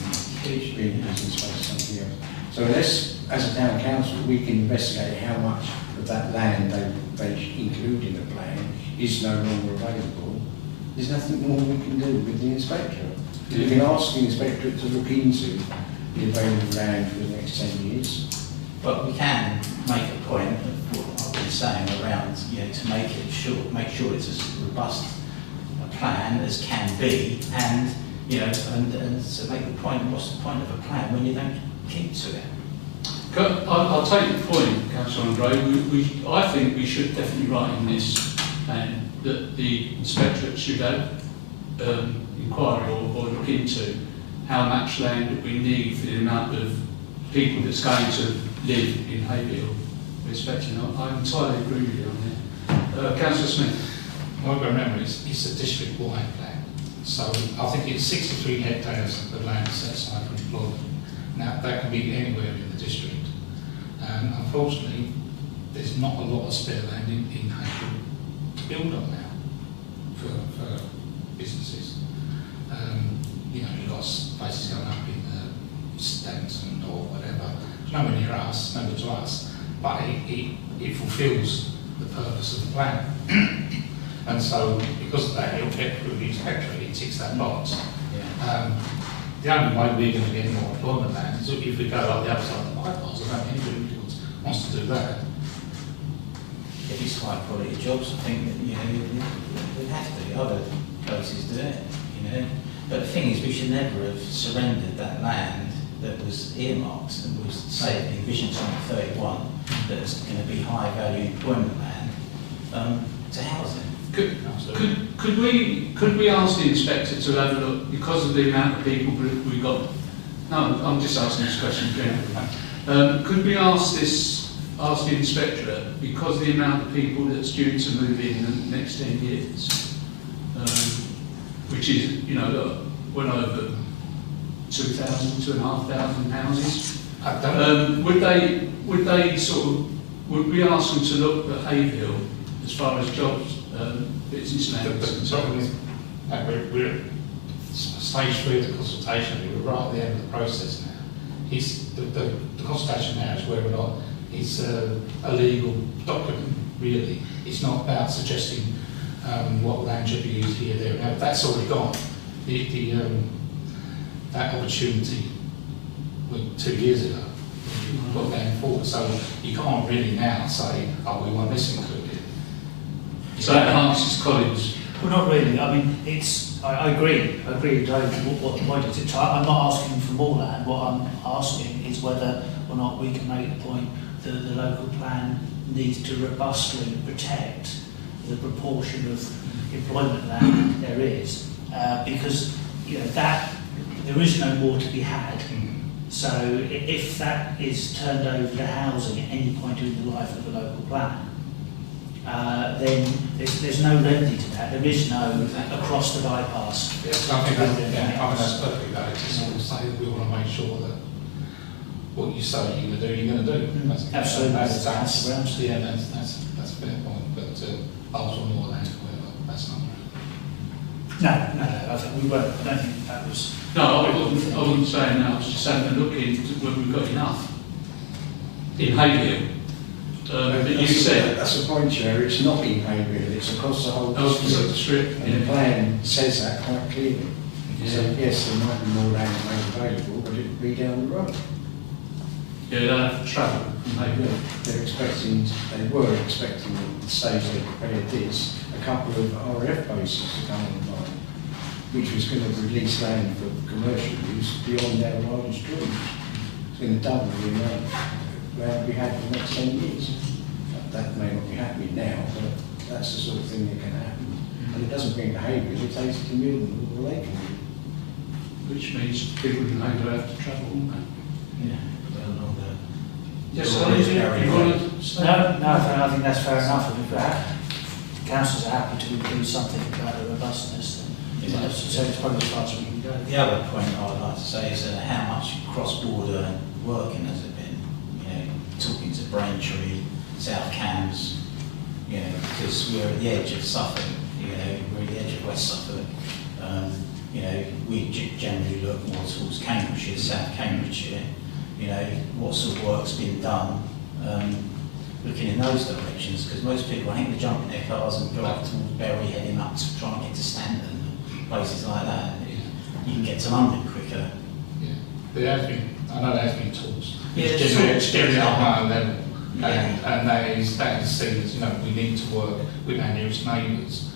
being business space to something else. So unless, as a town council, we can investigate how much of that land they include in the plan is no longer available, there's nothing more we can do with the inspectorate. We can ask the inspectorate to look into the available land for the next 10 years. But we can make a point of what I've been saying around, you know, to make sure it's as robust a plan as can be, and you know, and to make the point, what's the point of a plan when you don't keep to it? I'll take the point, Councillor Andre. I think we should definitely write in this plan that the inspectorate should have inquiry or look into how much land that we need for the amount of people that's going to live in Haverhill. I entirely agree with you on that. Councillor Smith. Well, remember, it's a district-wide plan. So I think it's 63 hectares of land set aside for employment. Now, that can be anywhere in the district. Unfortunately, there's not a lot of spare land in Haverhill to build on now for businesses. You know, you've got places going up in Stanton or whatever. It's nowhere near us, nowhere to us, but it fulfils the purpose of the plan. And so, because of that, it'll get through the inspectorate, it ticks that box. Yeah. The only way we're going to get more employment land is if we go like the other side of the bypass. I don't think anybody wants to do that. If it's high quality jobs, I think that, you know, we'd have to. Other places do it, you know. But the thing is, we should never have surrendered that land that was earmarked and was, say, in Vision 2031, that was going to be high value employment land to housing. Could we ask the inspector to have a look, because of the amount of people that we got? No, I'm just asking this question generally. Could we ask the inspectorate, because of the amount of people that's due to move in the next 10 years, which is, you know, well over 2,500 houses. Would we ask them to look at Haverhill as far as jobs, business land? The problem is that we're at stage 3 of the consultation. We're right at the end of the process now. The consultation now is whether or not it's a legal document, really. It's not about suggesting what land should be used here, there, and there. That's already gone. That opportunity 2 years ago. put going forward. So you can't really now say, oh, we want this included. So it enhances college. Well, not really. I mean, I agree entirely with what the point is. I'm not asking for more land. What I'm asking is whether or not we can make the point that the local plan needs to robustly protect the proportion of employment land there is, because that there is no more to be had. So if that is turned over to housing at any point in the life of the local plan, then there's no remedy to that. There is no across the bypass. Yes, I think that's perfectly valid to sort of say that we want to make sure that what you say you're going to do. Absolutely. That's a fair point. But ask for more land, whatever, that's not right. No, I think we won't. I don't think that was. No, I wouldn't say no. I was just having a look into whether we've got enough in Haverhill. You said that's the point, Chair. It's not in Haverhill, it's across the whole district. And the plan says that quite clearly. Yeah. So yes, there might be more land made available, but it would be down the road. Yeah, they don't have to travel from Haverhill. They were expecting at the stage they prepared this, a couple of RF bases to come online, which was going to release land for commercial use beyond our largest dreams. It's going to double the amount where we had for the next 10 years. That may not be happening now, but that's the sort of thing that can happen. And it doesn't bring behaviour, it takes it to Milton or Lake. Which means people in Haverhill have to travel, won't they? Yeah, along the... Yes, the so road you area. want to say? No, I think that's fair enough. If councils are happy to include something about the robustness, then so it's probably as far as we can go. The other point I would like to say is that how much cross-border working has it been? Talking to Braintree, South Cambs, because we're at the edge of Suffolk, we're at the edge of West Suffolk. We generally look more towards Cambridgeshire, South Cambridgeshire. What sort of work's been done looking in those directions, because most people, I think, they jump in their cars and drive towards Bury, heading up to try and get to Stanton, places like that. You can get to London quicker. Yeah, I know there has been talks. Yeah, It's generally at a higher level, Yeah. and that is seen as, we need to work with our nearest neighbours,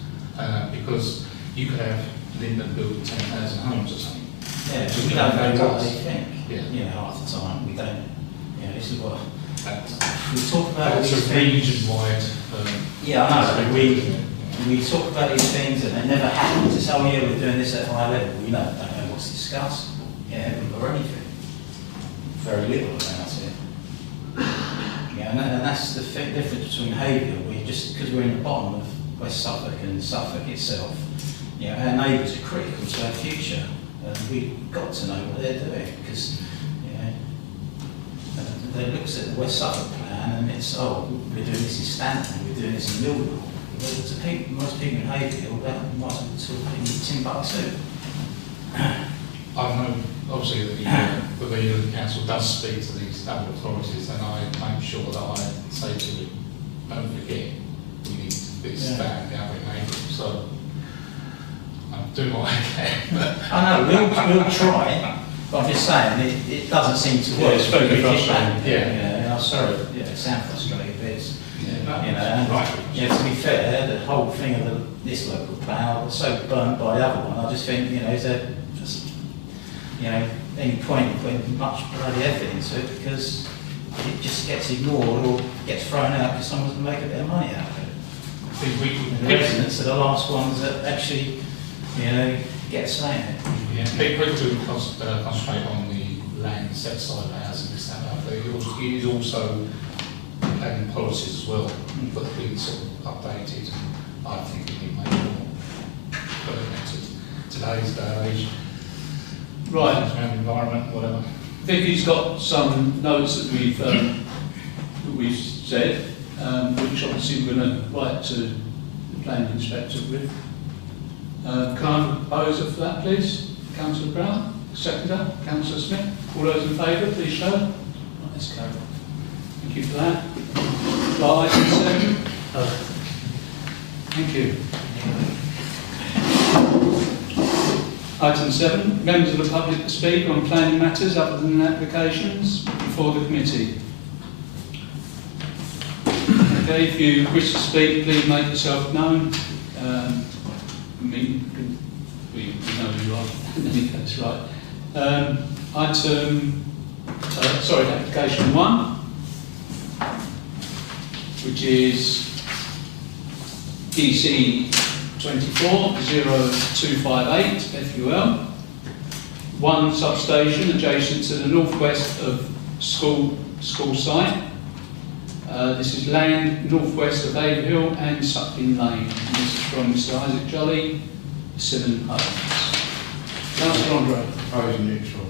because you could have Linden building 10,000 homes or something. Yeah, we don't know what they think. Yeah. Half the time we don't. This is what That's we talk about. a These things. region-wide. Yeah, I know. We talk about these things and they never happen. To say, oh yeah, we're doing this at a high level. We don't know what's discussed. Or anything. Very little about it. And that's the difference between Haverhill. Because we're in the bottom of West Suffolk and Suffolk itself. Our neighbours are critical to our future, and we've got to know what they're doing, because they look at the West Suffolk plan and it's, oh, we're doing this in Stanton, we're doing this in Millwall. But to people, most people in Haverhill, that might be talking Timbuktu. I know, obviously, that the council does speak to these local authorities, and I make sure that I say to them, don't forget, we need this, that, and the other in Haverhill. So I'm doing what I can. I know, we'll try, but I'm just saying, it doesn't seem to work. Yeah, it's very frustrating. And I'm sorry, it sounds frustrating, but it's, Right. to be fair, the whole thing of this local plan, I was so burnt by the other one, I just think, is there just, any point in putting much bloody effort into it, because it just gets ignored or gets thrown out because someone's going to make a bit of money out of it. And the residents are the last ones that actually, get saying it. Yeah, people do concentrate on the land set aside for housing, this, that, and that, but it is also planning policies as well, but being sort of updated. I think we need to make more pertinent to today's day and age. Right. Around the environment, whatever. Vicky's got some notes that we've said, which obviously we're going to write to the planning inspector with. Can I have a proposer for that, please? Councillor Brown, seconder, Councillor Smith. All those in favour, please show. Right, let's go. Thank you for that. Right, item 7. Thank you. Item 7, members of the public to speak on planning matters other than applications. before the committee? Okay, if you wish to speak, please make yourself known. We know who you are, in any case, right. Application 1, which is DC 240258 FUL. 1 substation adjacent to the northwest of school site. This is land northwest of Haverhill and Suckling Lane. And this is from Mr. Isaac Jolly, Simon Homes. Councillor Andre. Opposed neutral.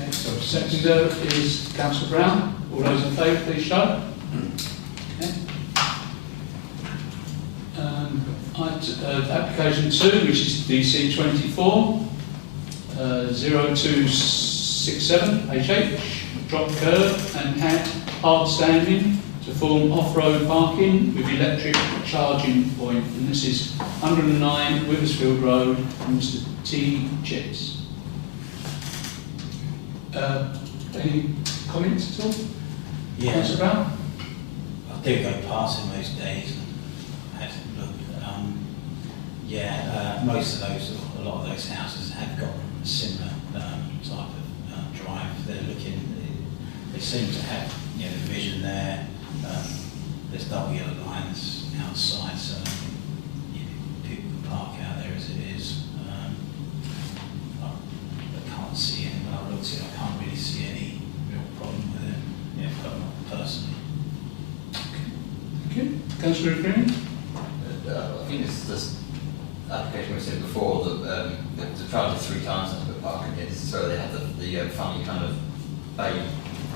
Okay, so seconder is Councillor Brown. All those in favour, please show. Okay. Application 2, which is DC 24 0267 HH, drop curb and hard standing to form off-road parking with electric charging point. And this is 109 Withersfield Road, from Mr. T. Chits. Any comments at all? Yeah. Councillor Brown? I do go past it most days and had a look. Most of those, a lot of those houses have got a similar type of drive. They seem to have, the vision there. There's double yellow lines outside, so people can park out there as it is. I can't see any, when I looked at it, I can't really see any real problem with it, personally. Thank you. Councillor Green? I think this application we said before that they've tried it 3 times to put parking in, so they have the funny kind of bay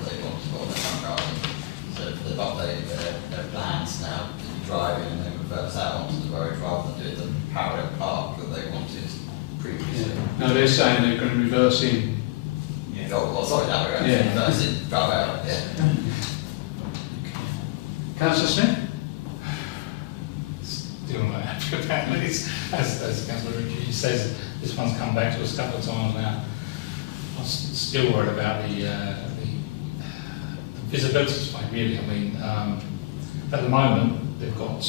they want to put on their front garden. So they've updated their plans now to drive in and then reverse out onto the road rather than do the parallel park that they wanted previously. Yeah. No, they're saying they're going to reverse in. Yeah. Oh, well, sorry, now we're going to reverse in, drive out, yeah. Councillor Smith? Still not happy about it. As Councillor Ritchie says, this one's come back to us a couple of times now. I'm still worried about the visibility spike, really. I mean, at the moment, they've got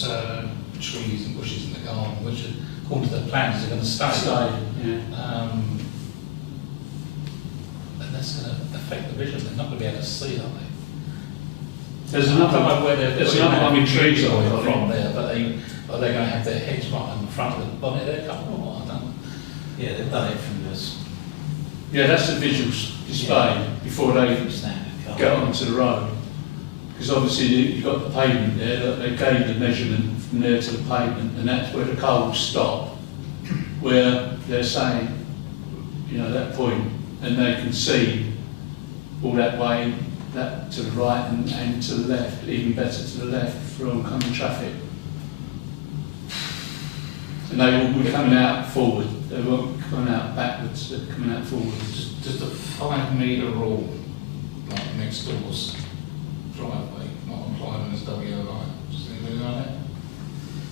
trees and bushes in the garden, which, according to the plans, are going to stay. And that's going to affect the vision. They're not going to be able to see, are they? There's I another don't know where there's another one with trees on it, I from think. there, but are they going to have their heads right in the front of the bonnet there? I don't know. Yeah, they've done it from this Yeah, that's the visual display before they standard car. get onto the road. Because obviously you've got the pavement there, that they gave the measurement from there to the pavement, and that's where the car will stop, where they're saying, that point, and they can see all that way, that to the right and to the left, even better to the left for oncoming traffic. And they will be coming out forward, they won't be coming out backwards, they're coming out forwards. Just a 5 metre rule, like next door's driveway, not applying as W line. Does anybody know that?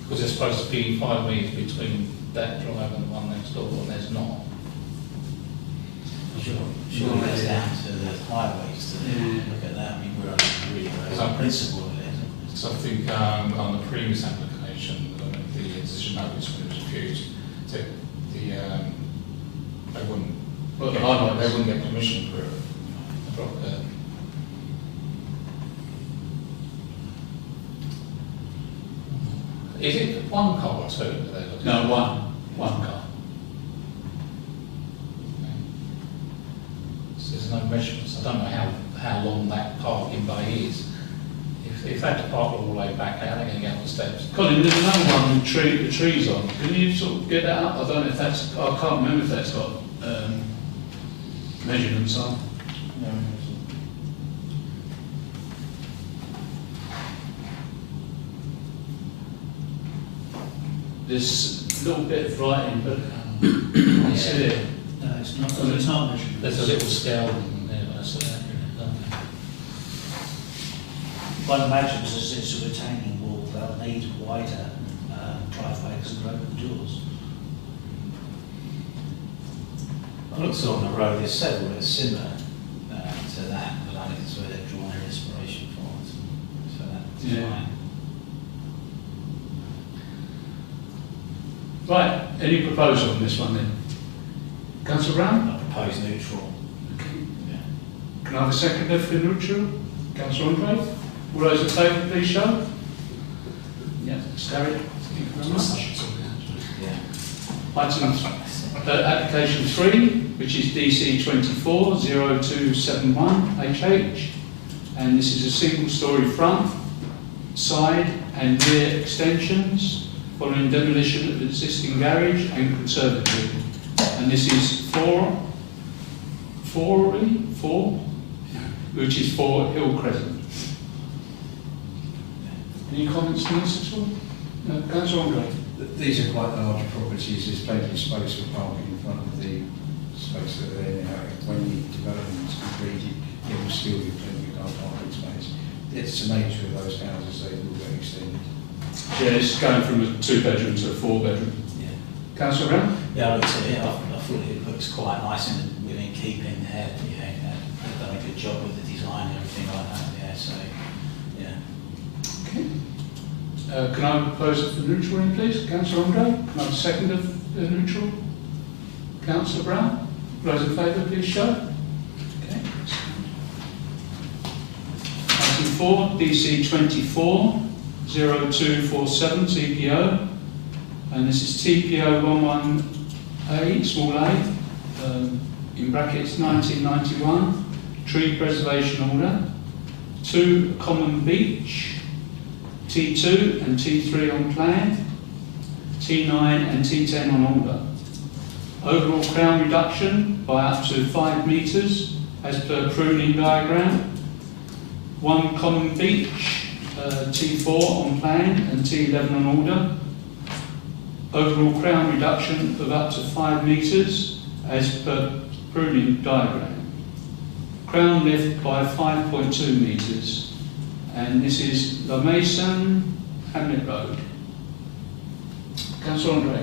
Because there's supposed to be 5 metres between that drive and the one next door, and there's not. Sure, it's down to the highways to look at that. I mean, we're really on principle of it, isn't it? So I think on the previous application, the decision notice when it was refused, they wouldn't. Well, They wouldn't get permission for a drop curb. Is it one car or two that they're looking No, at? one car. So there's no measurements. I don't know how long that parking bay is. If they have to park all the way back, how are they going to get on the steps? Colin, there's another one with the trees on. Can you sort of get that up? I don't know if that's, I can't remember if that's got measurements on. There's a little bit of writing, but I see it. No, it's not measurement. There's a little scale in there, but that's accurate. One imagines as it's a retaining wall, they'll need wider driveways and open doors. I looked on the road, there's several that are similar to that, but I think it's Yeah. Right, any proposal on this one then? Councillor Brown? I propose neutral. Yeah. Can I have a seconder for neutral? Councillor Andre? All those in favour, please show. Yeah, it's carried. Thank you very much. Yeah. Item application 3, which is DC 240271HH, and this is a single-storey front, side and rear extensions following demolition of existing garage and conservatory. And this is 4, which is 4 Hill Crescent. Any comments on this at all? No, Councillor Andre? These are quite large properties, there's plenty of space for parking in front of the space that are there now. When the development is completed, there will still be plenty of car parking space. It's the nature of those houses, they will get extended. Yeah, it's going from a 2-bedroom to a 4-bedroom. Yeah. Councillor Brown? Yeah, I looked at it, I thought it looks quite nice and within keeping there. Yeah, they've done a good job with the design and everything like that, yeah, so, yeah. Okay. Can I propose it for neutral in, please? Councillor Andre? Can I have a second of neutral? Councillor Brown? Those in favour, please show. Okay. Item 4, DC 240247 TPO, and this is TPO 11A, small a, in brackets 1991, tree preservation order. 2, common beach. T2 and T3 on plan, T9 and T10 on order. Overall crown reduction by up to 5 metres as per pruning diagram. 1 common beach, T4 on plan and T11 on order. Overall crown reduction of up to 5 metres as per pruning diagram. Crown lift by 5.2 metres. And this is La Mason, Hamlet Road. Councillor Andre?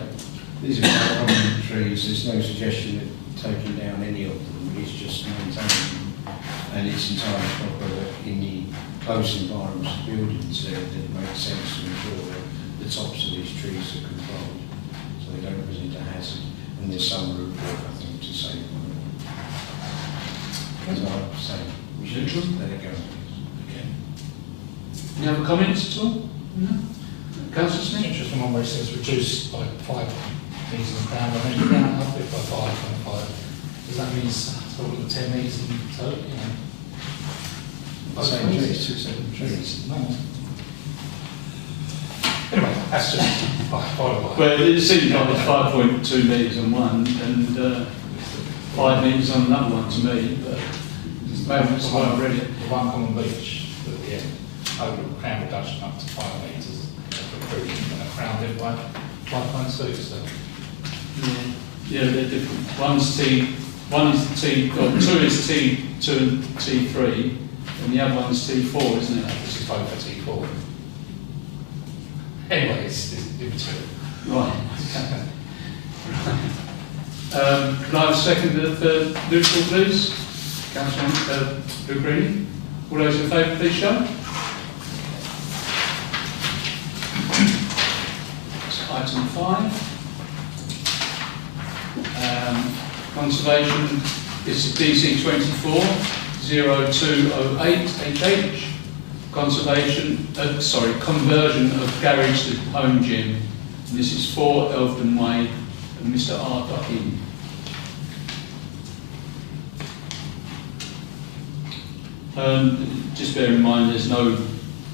These are quite prominent trees, there's no suggestion of taking down any of them, it's just maintaining them. And it's entirely proper that in the close environments of buildings there, that it makes sense to ensure that the tops of these trees are controlled, so they don't present a hazard. And there's some room work, I think, to save money. As I was saying, we should let it go. Any other comments at all? No? Councillor Smith? Interesting one where it says reduced by 5 metres in the ground, and then you round up it by 5.5. Does that mean it's sort of 10 metres in total, you know? Same trees, 2 separate trees. No. Anyway, that's just by the way. Well, it seems like it's 5.2 metres on one and 5 metres on another one to me, but maybe that's why I read it. The 1 common beach at the end, overall crown reduction up to 5 metres and a crown lift by 5.2, so. Yeah, they're different. One is T, or 2 is T2 and T3, and the other one is T4, isn't it? This is both for T4. Anyway, it's in between. Right. Could I have a second for neutral, please? Councillor Lugrini. All those in favour, please show. Item 5. Conservation, this is DC 240208HH. Conversion of garage to home gym. And this is 4 Elfden Way and Mr. R. Duckin. Just bear in mind there's no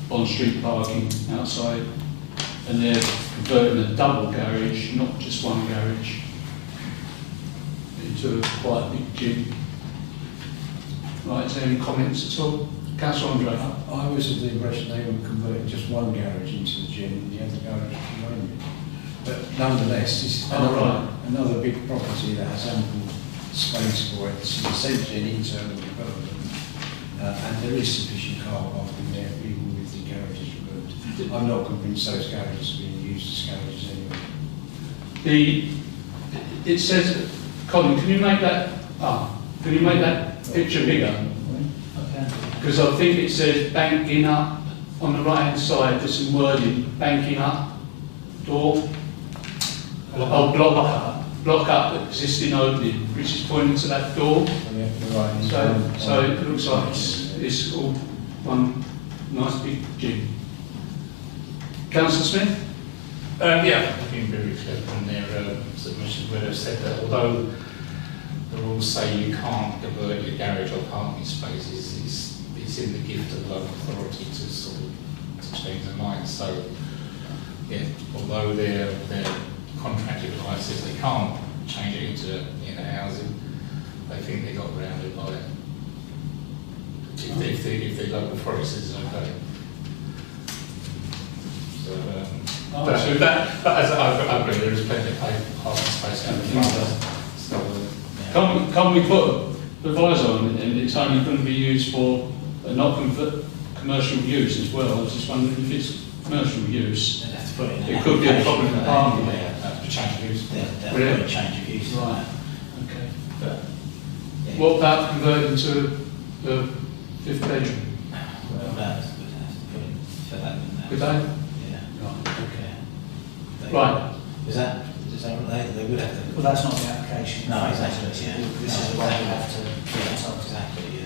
on-street parking outside, and they're converting a double garage, not just one garage, into a quite big gym. Right, is there any comments at all? Councillor Andre? I was of the impression they were converting just one garage into the gym and the other garage to home. But nonetheless, this is another big property that has ample space for it. It's essentially an internal development. And there is sufficient car parking there, even with the garages removed. I'm not convinced those garages are being used as garages anyway. It says, Colin, can you make that picture bigger? Because I think it says banking up on the right-hand side, there's some wording, banking up, door. Block up existing opening, which is pointing to that door. Yeah, you're right. So it looks like it's all one nice big gym. Councillor Smith? Yeah, I've been very clear from their submission where they've said that although the rules say you can't convert your garage or parking spaces, it's in the gift of the local authority to sort of to change their mind. So, yeah, although their contracted advice says they can't change it into inner housing, they think they got rounded by it. If the local authority says it's okay. So, but as I agree, there is plenty of parking space out the front. So, Can't we put a proviso on it, and it's only going to be used for not commercial use as well? I was just wondering if it's commercial use, They'd have to put it in an it could be a application problem for with that parking. anyway. to change of use. They'll Really? put a change of use. Right. Okay. But, yeah. What about converting to the fifth bedroom? Well, that would have to put in for that. wouldn't it? Could they? Yeah. Right. Okay. They- Right. Is that what they would have to? Well, that's not the application. No, exactly, yeah. This is the one we have to Yeah, on. exactly, yeah.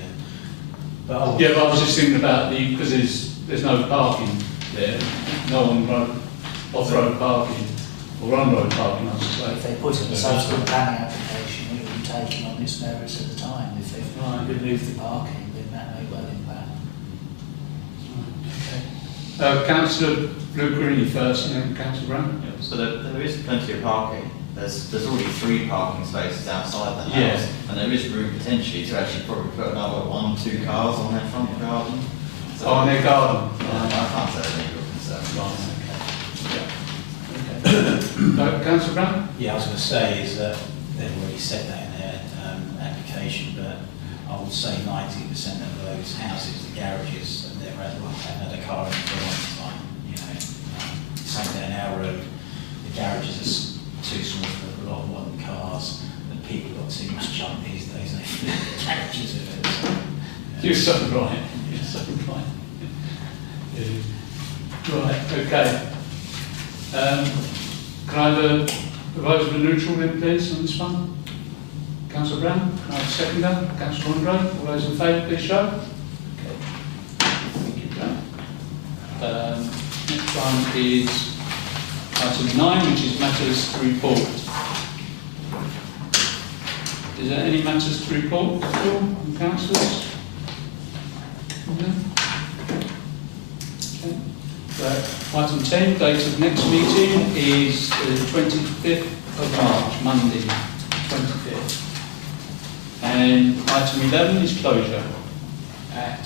But I'll- Yeah, but I was just thinking about because there's no parking there, no on-road, off-road parking, or on-road parking, I should If say. they put in a subsequent planning application, it will be taken on its merits at the time. If they've Right. removed the parking, then that may well impact. Councillor Luke Greeny first, and then Councillor Brown. So there is plenty of parking. There's already 3 parking spaces outside the house, Yeah. and there is room potentially to actually probably put another 1-2 cars on their front garden. So, On their garden. I can't say there's any real concern. Councillor Brown? Yeah, I was going to say is that they've already said that in their application, but I would say 90% of those houses, the garages, have never had, well, haven't had a car in for a long time. You know, same down our road, the garages are too small for a lot of modern cars, and people got too much junk these days. And they garages of it. So, You're so right. You're so right. Right, okay. Can I have a proposal of neutral then, please, on this one? Councillor Brown, can I have a seconder? Councillor Andre, all those in favour, please show. Okay. Thank you, Brown. Next one is item 9, which is matters to report. Is there any matters to report at all from councillors? No? Okay. Item 10, date of next meeting is the 25th of March, Monday, 25th. And item 11 is closure at